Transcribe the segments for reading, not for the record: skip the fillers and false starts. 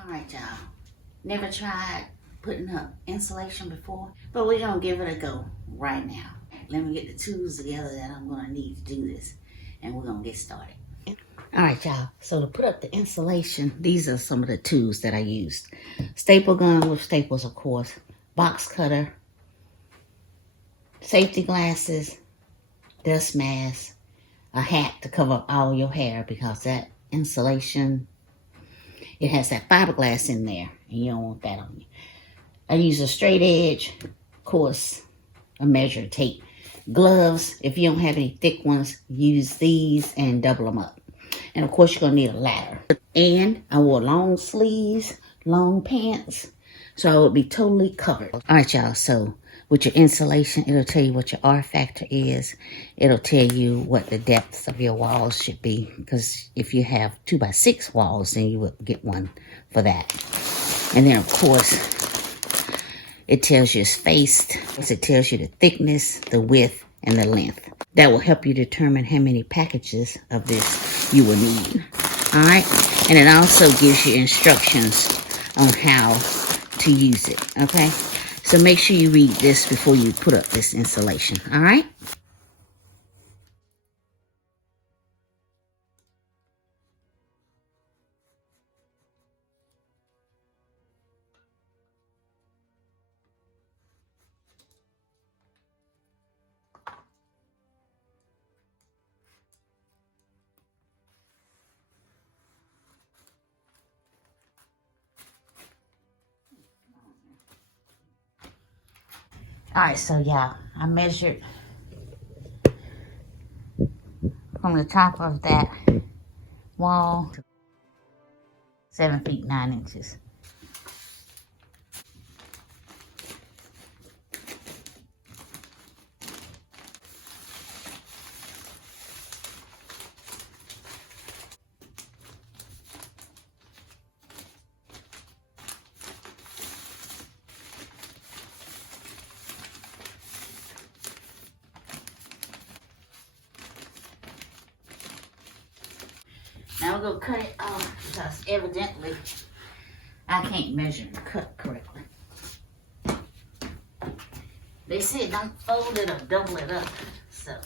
All right, y'all. Never tried putting up insulation before, but we're gonna give it a go right now. Let me get the tools together that I'm gonna need to do this, and we're gonna get started. All right, y'all. So to put up the insulation, these are some of the tools that I used. Staple gun with staples, of course. Box cutter. Safety glasses. Dust mask. A hat to cover up all your hair because that insulation, it has that fiberglass in there, and you don't want that on you. I use a straight edge, of course, a measure tape. Gloves, if you don't have any thick ones, use these and double them up. And of course, you're going to need a ladder. And I wore long sleeves, long pants, so I would be totally covered. All right, y'all, so with your insulation, it'll tell you what your R factor is. It'll tell you what the depth of your walls should be. Because if you have 2x6 walls, then you would get one for that. And then, of course, it tells you it's spaced. It tells you the thickness, the width, and the length. That will help you determine how many packages of this you will need. All right? And it also gives you instructions on how to use it. Okay? So make sure you read this before you put up this insulation. All right? All right, so y'all, I measured from the top of that wall, 7 feet 9 inches. Now we're going to cut it off because evidently I can't measure and cut correctly. They said don't fold it or double it up, so.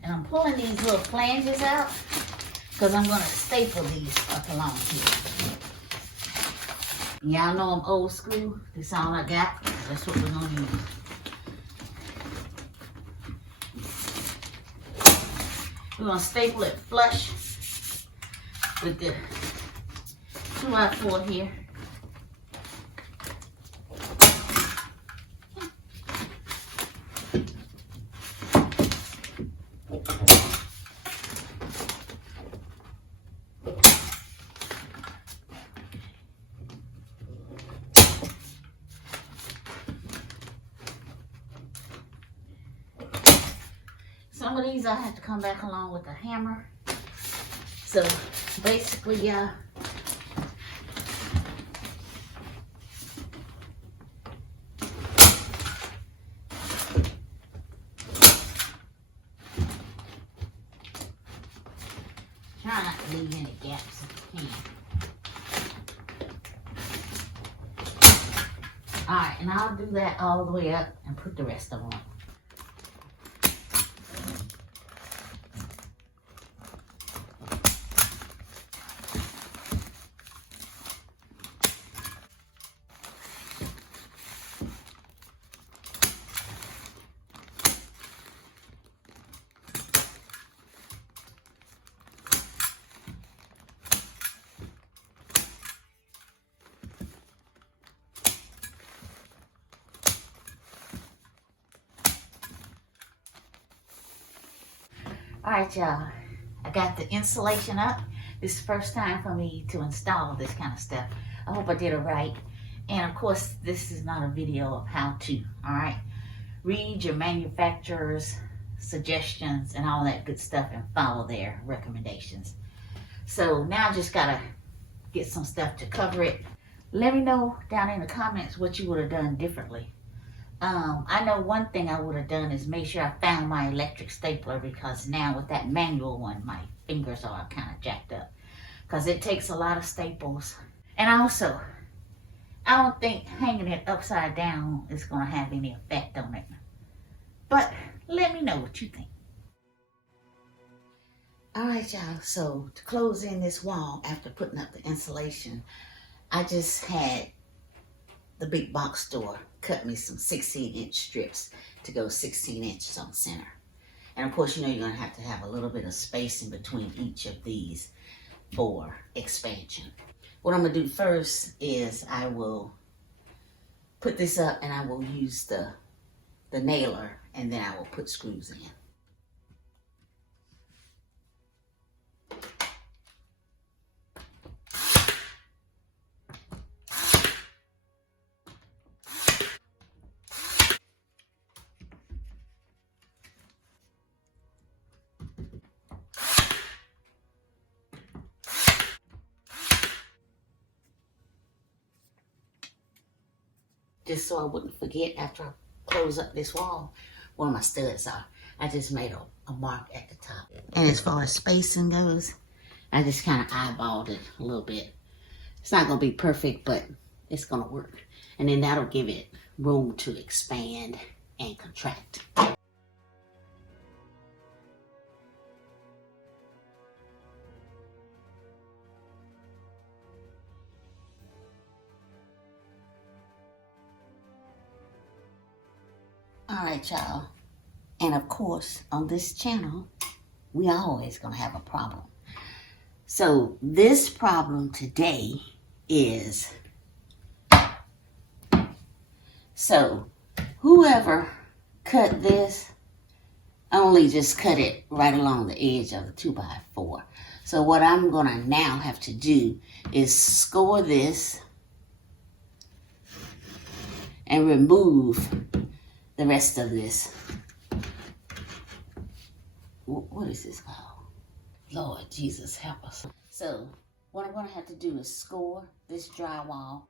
And I'm pulling these little flanges out because I'm going to staple these up along here. Y'all know I'm old school. This is all I got. That's what we're going to use. We're going to staple it flush with the 2x4 here. Some of these I have to come back along with a hammer. So basically, yeah. Try not to leave any gaps if you can. Alright, and I'll do that all the way up and put the rest of them on. All right, y'all. I got the insulation up. This is the first time for me to install this kind of stuff. I hope I did it right. And of course, this is not a video of how to, all right? Read your manufacturer's suggestions and all that good stuff and follow their recommendations. So now I just gotta get some stuff to cover it. Let me know down in the comments what you would have done differently. I know one thing I would have done is make sure I found my electric stapler, because now with that manual one, my fingers are kind of jacked up because it takes a lot of staples. And also, I don't think hanging it upside down is going to have any effect on it. But let me know what you think. Alright, y'all, so to close in this wall after putting up the insulation, I just had the big box store cut me some 16-inch strips to go 16 inches on center. And of course, you know, you're going to have a little bit of space in between each of these for expansion. What I'm going to do first is I will put this up and I will use the nailer, and then I will put screws in. Just so I wouldn't forget after I close up this wall where my studs are. I just made a mark at the top. And as far as spacing goes, I just kind of eyeballed it a little bit. It's not going to be perfect, but it's going to work. And then that'll give it room to expand and contract. Alright, y'all. And of course, on this channel, we always gonna have a problem. So this problem today is, so whoever cut this only just cut it right along the edge of the 2x4. So what I'm gonna now have to do is score this and remove the rest of this. What is this called? Lord Jesus, help us. So what I'm going to have to do is score this drywall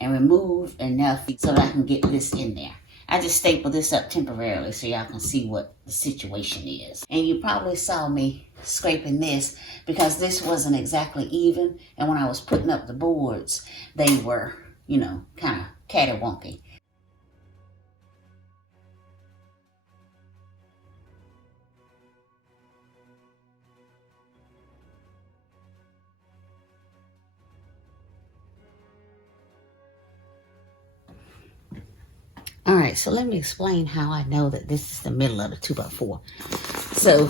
and remove enough so that I can get this in there. I just stapled this up temporarily so y'all can see what the situation is. And you probably saw me scraping this because this wasn't exactly even. And when I was putting up the boards, they were, you know, kind of cattywonky. All right, so let me explain how I know that this is the middle of the 2x4. So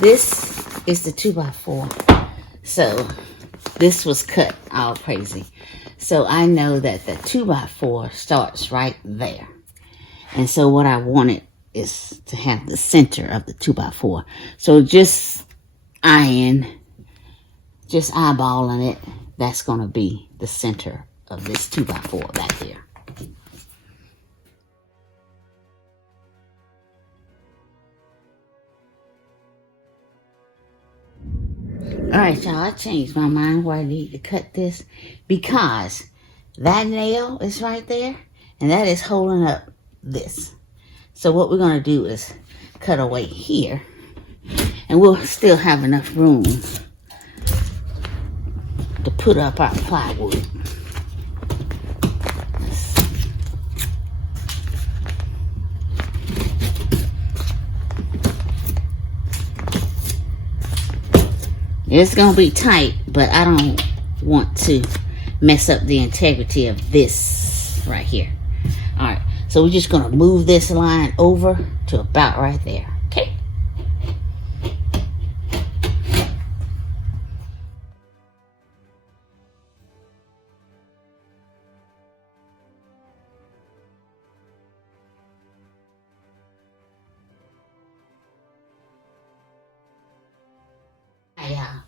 this is the 2x4. So this was cut all crazy. So I know that the 2x4 starts right there. And so what I wanted is to have the center of the 2x4. So just eyeballing it, that's going to be the center of this 2x4 back there. Alright, y'all, I changed my mind where I need to cut this because that nail is right there and that is holding up this. So what we're going to do is cut away here and we'll still have enough room to put up our plywood. It's going to be tight, but I don't want to mess up the integrity of this right here. All right, so we're just going to move this line over to about right there, okay?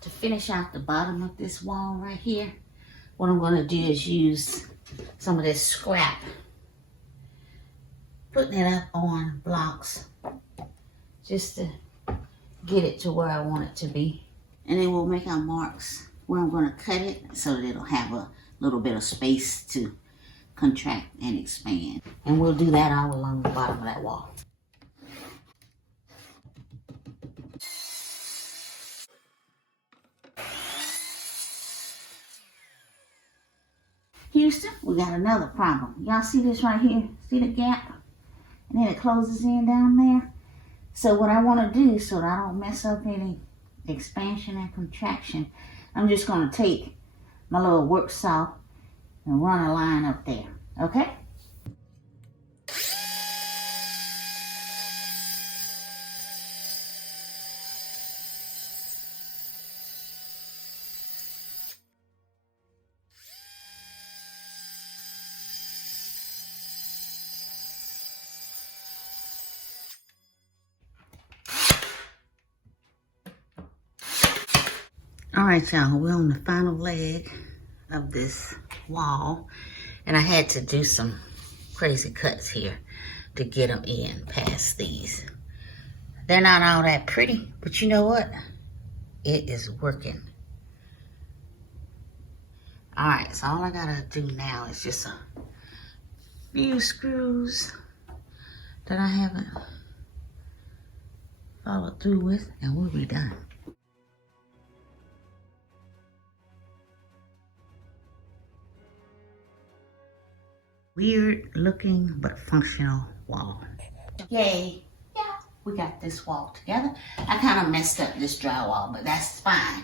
To finish out the bottom of this wall right here, what I'm going to do is use some of this scrap putting it up on blocks just to get it to where I want it to be. And then we'll make our marks where I'm going to cut it so that it'll have a little bit of space to contract and expand. And we'll do that all along the bottom of that wall. Houston, we got another problem. Y'all see this right here? See the gap? And then it closes in down there. So what I want to do, so that I don't mess up any expansion and contraction, I'm just going to take my little work saw and run a line up there. Okay? All right, y'all, we're on the final leg of this wall, and I had to do some crazy cuts here to get them in past these. They're not all that pretty, but you know what? It is working. All right, so all I gotta do now is just a few screws that I haven't followed through with, and we'll be done. Weird looking but functional wall. Yay. Yeah, we got this wall together. I kind of messed up this drywall, but that's fine.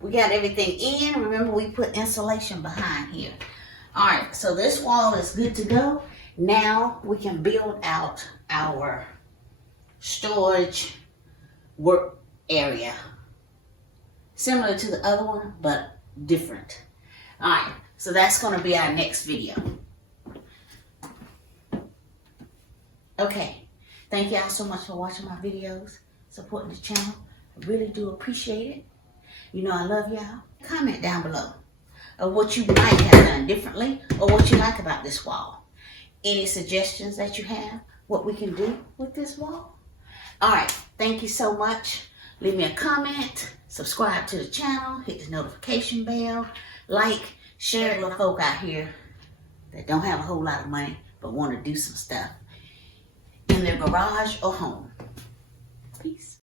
We got everything in. Remember, we put insulation behind here. All right, so this wall is good to go. Now we can build out our storage work area. Similar to the other one, but different. All right, so that's going to be our next video. Okay, thank y'all so much for watching my videos, supporting the channel. I really do appreciate it. You know I love y'all. Comment down below of what you might have done differently or what you like about this wall. Any suggestions that you have, what we can do with this wall. All right, thank you so much. Leave me a comment, subscribe to the channel, hit the notification bell, like, share little folk out here that don't have a whole lot of money but want to do some stuff in their garage or home. Peace.